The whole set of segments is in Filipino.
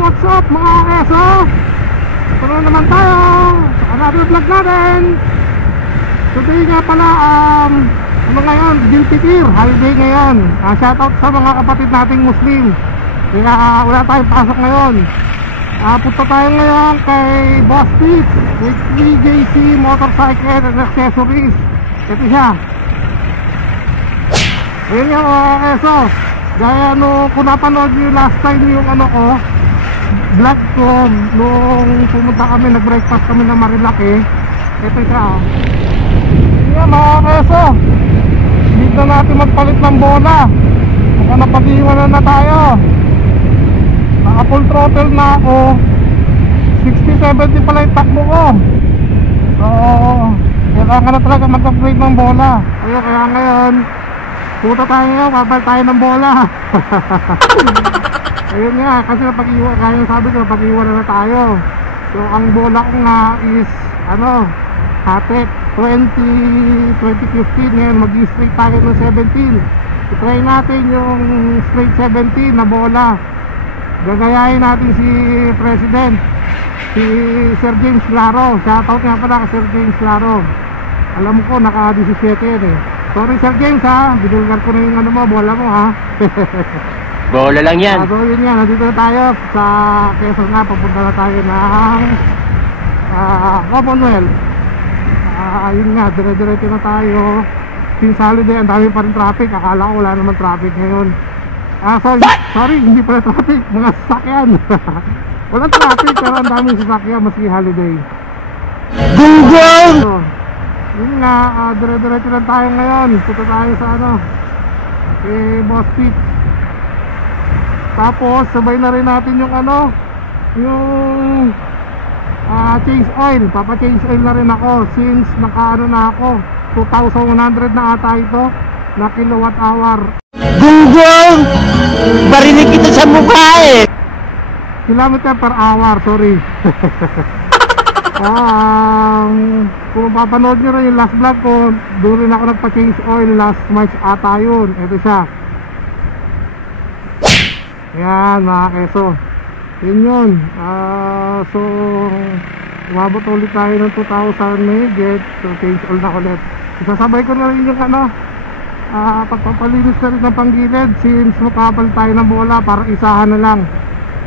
What's up mga keso? Ito na naman tayo sa another vlog natin. Today nga pala, ano ngayon? Gintikir, holiday ngayon. Shoutout sa mga kapatid nating Muslim. Kaya wala tayong pasok ngayon. Punta tayo ngayon kay Boss Pete with TJC Motorcycle and Accessories. Ito siya. Ayun nga mga keso, gaya kung napanood nyo last time yung vlog ko nung pumunta kami, nag-breakfast kami na Marilaki. Ito siya. Ayun nga mga keso, hindi na natin magpalit ng bola. Baka napag-iwanan na tayo. Naka full throttle na ako. 60-70 pala yung takbo ko. So kailangan na talaga mag-upgrade ng bola. Ayun, kaya ngayon puta tayo ngayon, babal tayo ng bola. Ayun nga, kasi napag-iwan, kaya sabi ko, napag-iwan na tayo. So ang bola ko nga is Hatek 2015. Ngayon mag-straight tayo ng 17. I-try natin yung straight 17 na bola. Gagayahin natin si President, si Sir James Claro. Shoutout nga pala kay Sir James Claro. Alam ko naka 17 yan eh. Sorry Sir James ha, binulgar ko na yung bola mo ha. Bola lang yan. So yun nga, nandito na tayo sa Quezon nga, papunta na tayo ng Commonwealth. Yun nga, dire-diretso na tayo. Since holiday, ang dami pa rin traffic. Akala ko wala naman traffic ngayon. Sorry, hindi pala traffic, mga sasakyan. Walang traffic pero ang daming sasakyan maski holiday. Google! So, yun nga, dire-diretso lang tayo ngayon. Punta tayo sa kay Boss Pete. Tapos sabay na rin natin yung yung change oil. Papa-change oil na rin ako since naka na ako, 2,100 na ata ito na kilowatt hour. Google! Barinig kita sa mukha eh! Kilometer per hour, sorry. Kung mapapanood nyo rin yung last vlog ko, doon rin ako nagpa-change oil last March ata yun. Ito siya. Ayan mga keso, yun yun. So umabot ulit tayo ng 2,000 megit. So change oil na ulit. Isasabay ko na rin yung pagpapalinis na rin ng panggilid since makapal tayo ng bola para isahan na lang,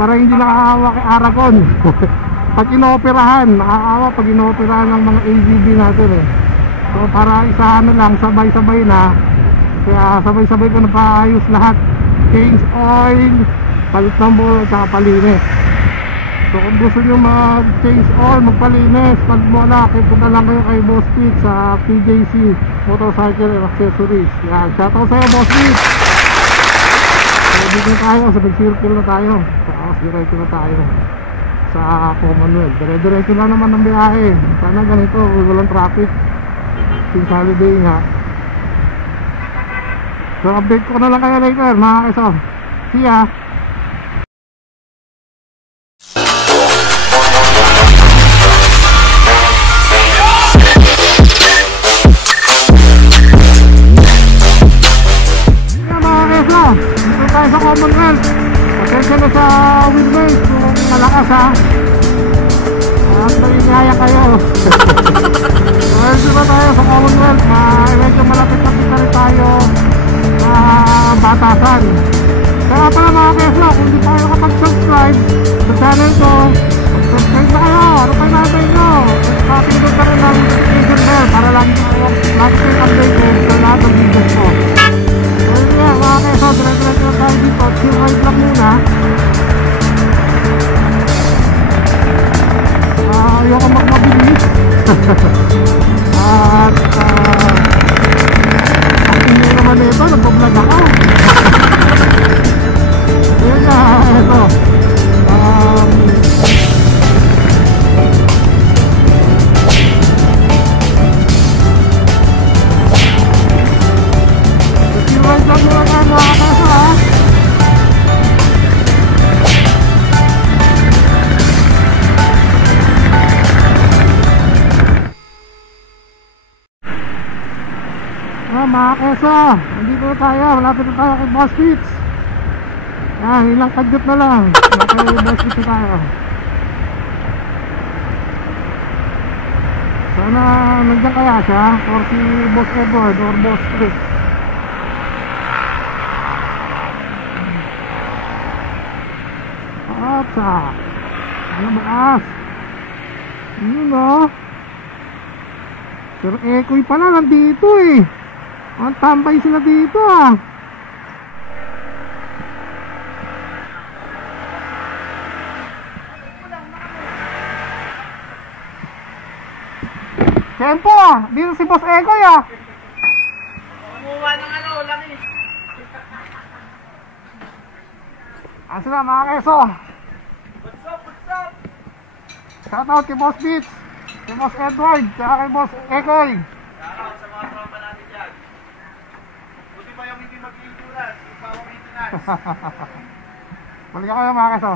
para hindi nakakawa kay Aragon. Pag inooperahan, nakakawa pag inooperahan ng mga AGB natin eh. So para isahan na lang, sabay-sabay na. Kaya sabay-sabay ko na paayos lahat. Change oil, palit ng bola, at palinis. So kung gusto nyo mag-change oil, magpalinis, pag-bola, punta lang kayo kay Boss Pete sa TJC Motorcycle and Accessories. Yan, shoutout sa'yo Boss Pete. So dito na tayo, sa nag-circle na tayo. Tapos diretso na tayo sa Commonwealth. Dire-diretso na naman ng biyahe. Sana ganito, walang traffic since holiday nga. So update ko na lang kayo later mga keso. See ya. Dito tayo sa Commonwealth. Pasensya na sa windmill kung malakas ha. At nagigaya kayo. Dito na tayo sa Commonwealth. Medyo malapit-lapit na rin tayo batasan. Kaya pala mga keso, kung hindi tayo kapag-subscribe sa channel ko, subscribe na kayo. Ano pa natin nyo? Pindot ka rin ng notification bell para lagi kayo updated sa lahat ng videos ko. So yun nga mga keso, dire-diretso na tayo dito. Chill ride lang muna. Ayoko magmabilis. At ang inyo naman nito, nagpa-vlog ako. Ayun na, ito chill ride lang muna tayo mga keso ha. Mga keso, nandito na tayo, malapit na tayo kay Boss Pete. Yan, ilang kadyot na lang. Nakay-boss ito tayo. Sana nandiyan kaya siya or si Boss Edward or Boss Chris. Atsa. Ano baas? Yun o. Pero Ekoy pala nandito eh. Ang tambay sila dito ah. Tempo ah, dito si Boss Ekoy ah. Kumuha ng ano, laki. Ano sila mga keso? What's up, what's up? Shoutout kay Boss Beats, kay Boss Edward, tsaka kay Boss Ekoy. Shoutout sa mga tropa natin dyan. Buti pa yung hindi mag-iinsuran, yung bawang maintenance. Balik kayo mga keso.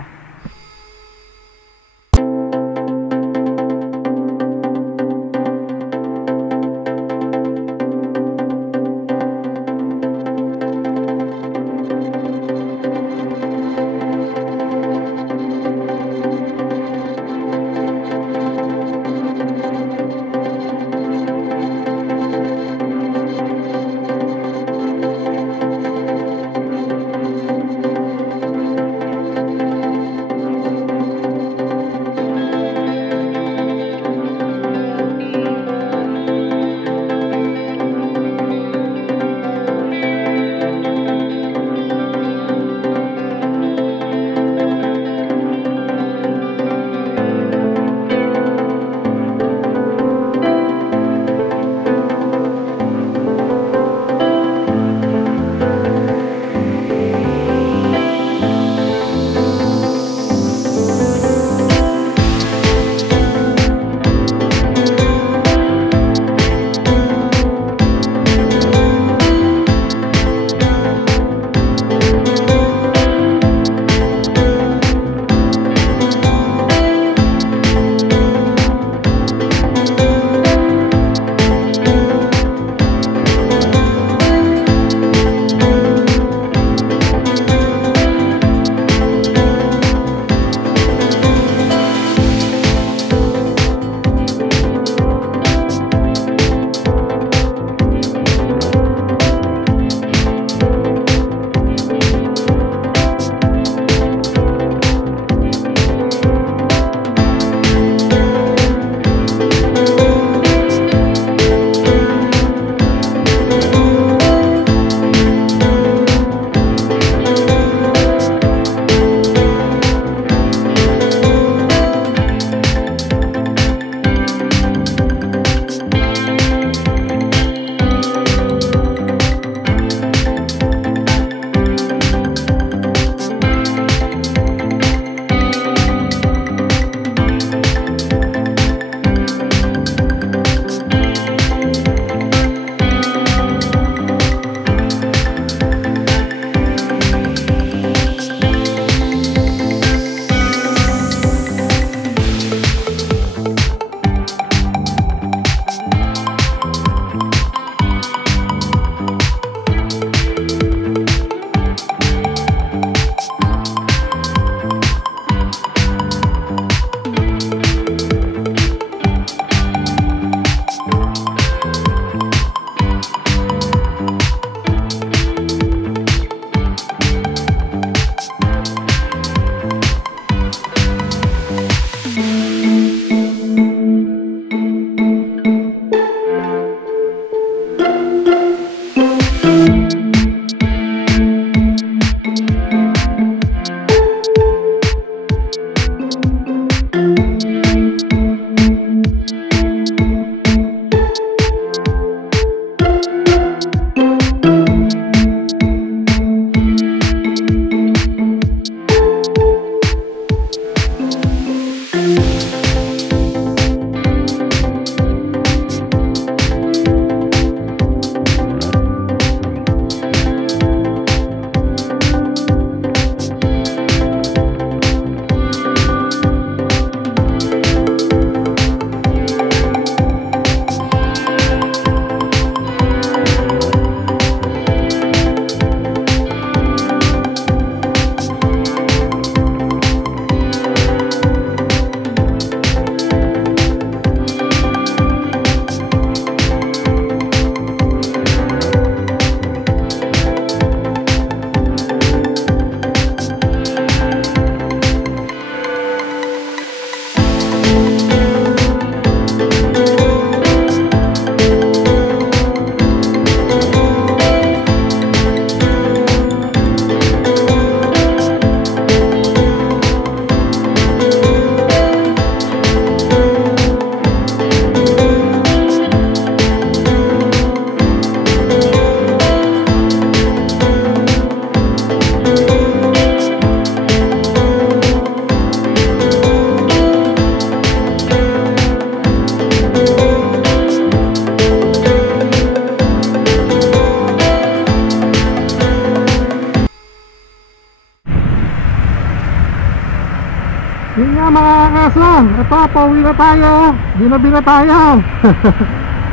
Yun nga mga kaso, ito, pauwi na tayo, ginabi na tayo.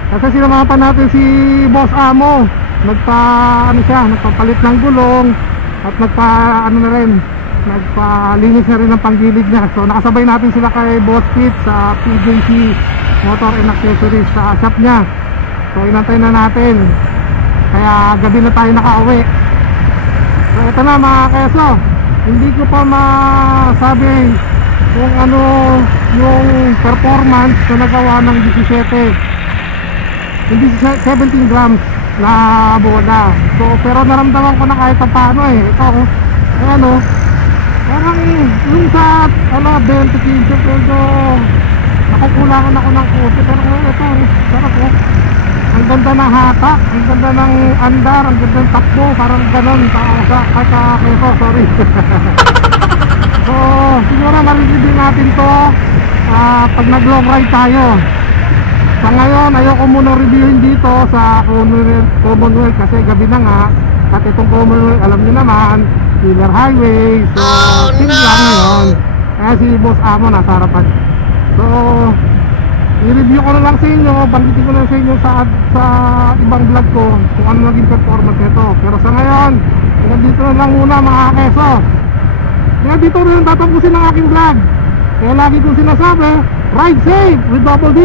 Kasi sinamapan natin si Boss Amo, nagpapalit ng gulong at nagpalinis na rin ng panggilid niya. So nakasabay natin sila kay Boss Pete sa PJC Motor and Accessories sa shop niya. So inantay na natin, kaya gabi na tayo nakauwi. So ito na mga keso, hindi ko pa masabi kung ano yung performance na nagawa ng 17 grams na bola. So pero naramdaman ko na kahit paano ito parang yung sa 20-15 pero nakukulangan ako ng puso. Pero ito sarap ang ganda ng hatak, ang ganda ng andar, ang ganda ng takbo, parang ganon sorry. So siguro marinig natin to pag nag long ride tayo. Sa ngayon ayoko muna reviewin dito sa Commonwealth kasi gabi na nga. At itong Commonwealth alam niyo naman, killer highway. So chill lang ngayon. Kaya si Boss Amo nasa harapan. So i-review ko na lang sa inyo, banggitin ko na sa inyo sa ibang vlog ko kung ano naging performance nito. Pero sa ngayon, dito na lang muna mga keso. Kaya dito rin tatapusin ang aking vlog. Kaya lagi kong sinasabi, ride safe with Double D.